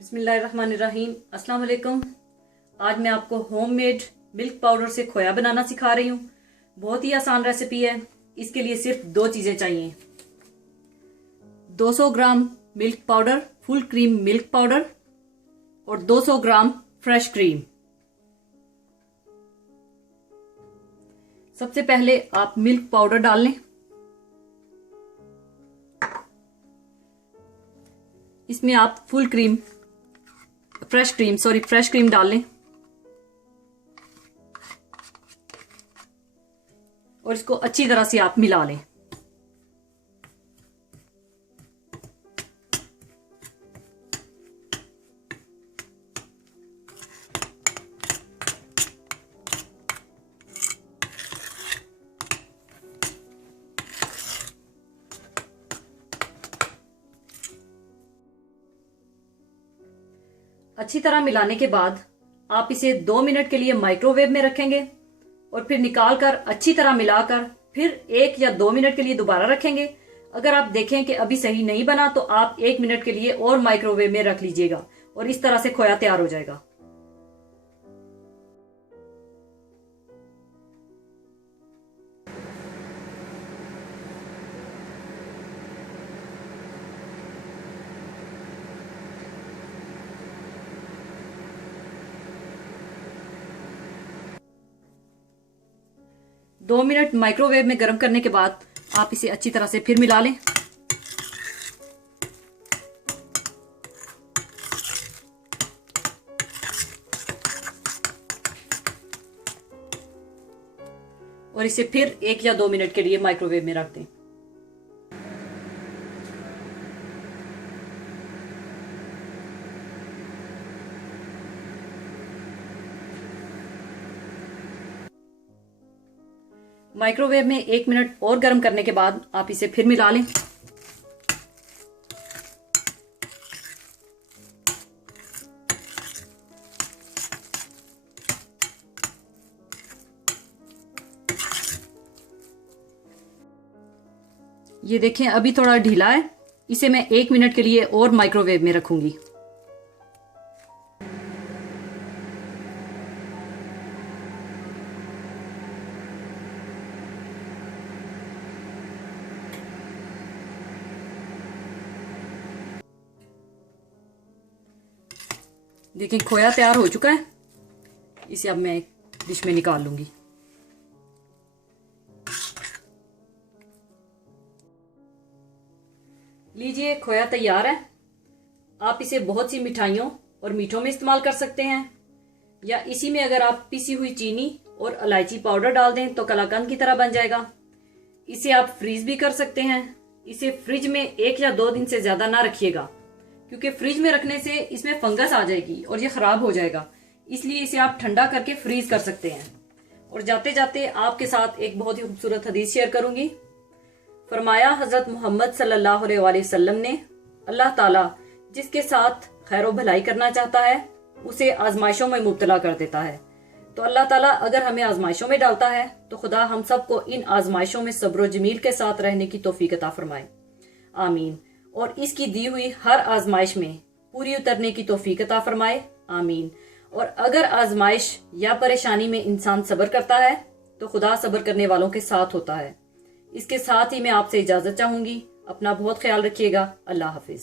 बिस्मिल्लाहिर्रहमानिर्रहीम। अस्सलाम वालेकुम। आज मैं आपको होममेड मिल्क पाउडर से खोया बनाना सिखा रही हूँ। बहुत ही आसान रेसिपी है। इसके लिए सिर्फ दो चीज़ें चाहिए। 200 ग्राम milk powder, full cream milk powder और 200 ग्राम फ्रेश क्रीम। सबसे पहले आप मिल्क पाउडर डाल लें। इसमें आप फ्रेश क्रीम डाल लें और इसको अच्छी तरह से आप मिला लें। अच्छी तरह मिलाने के बाद आप इसे 2 मिनट के लिए माइक्रोवेव में रखेंगे और फिर निकाल कर अच्छी तरह मिलाकर फिर 1 या 2 मिनट के लिए दोबारा रखेंगे। अगर आप देखें कि अभी सही नहीं बना तो आप 1 मिनट के लिए और माइक्रोवेव में रख लीजिएगा और इस तरह से खोया तैयार हो जाएगा। दो मिनट माइक्रोवेव में गर्म करने के बाद आप इसे अच्छी तरह से फिर मिला लें। और इसे फिर 1 या 2 मिनट के लिए माइक्रोवेव में रख दें। माइक्रोवेव में 1 मिनट और गर्म करने के बाद आप इसे फिर मिला लें। ये देखें अभी थोड़ा ढीला है। इसे मैं 1 मिनट के लिए और माइक्रोवेव में रखूंगी। देखिए खोया तैयार हो चुका है। इसे अब मैं एक डिश में निकाल लूंगी। लीजिए खोया तैयार है। आप इसे बहुत सी मिठाइयों और मीठों में इस्तेमाल कर सकते हैं या इसी में अगर आप पिसी हुई चीनी और इलायची पाउडर डाल दें तो कलाकंद की तरह बन जाएगा। इसे आप फ्रीज भी कर सकते हैं। इसे फ्रिज में 1 या 2 दिन से ज्यादा ना रखिएगा क्योंकि फ्रिज में रखने से इसमें फंगस आ जाएगी और ये खराब हो जाएगा। इसलिए इसे आप ठंडा करके फ्रीज कर सकते हैं। और जाते जाते आपके साथ एक बहुत ही खूबसूरत हदीस शेयर करूंगी। फरमाया हजरत मोहम्मद सल्लल्लाहु अलैहि वसल्लम ने, अल्लाह ताला जिसके साथ खैर भलाई करना चाहता है उसे आजमाइशों में मुब्तला कर देता है। तो अल्लाह ताला अगर हमें आजमाइशों में डालता है तो खुदा हम सबको इन आजमाइशों में सब्र जमील के साथ रहने की तौफीक अता फरमाए। आमीन। और इसकी दी हुई हर आजमाइश में पूरी उतरने की तौफीक अता फरमाए। आमीन। और अगर आजमाइश या परेशानी में इंसान सब्र करता है तो खुदा सब्र करने वालों के साथ होता है। इसके साथ ही मैं आपसे इजाजत चाहूंगी। अपना बहुत ख्याल रखिएगा। अल्लाह हाफिज।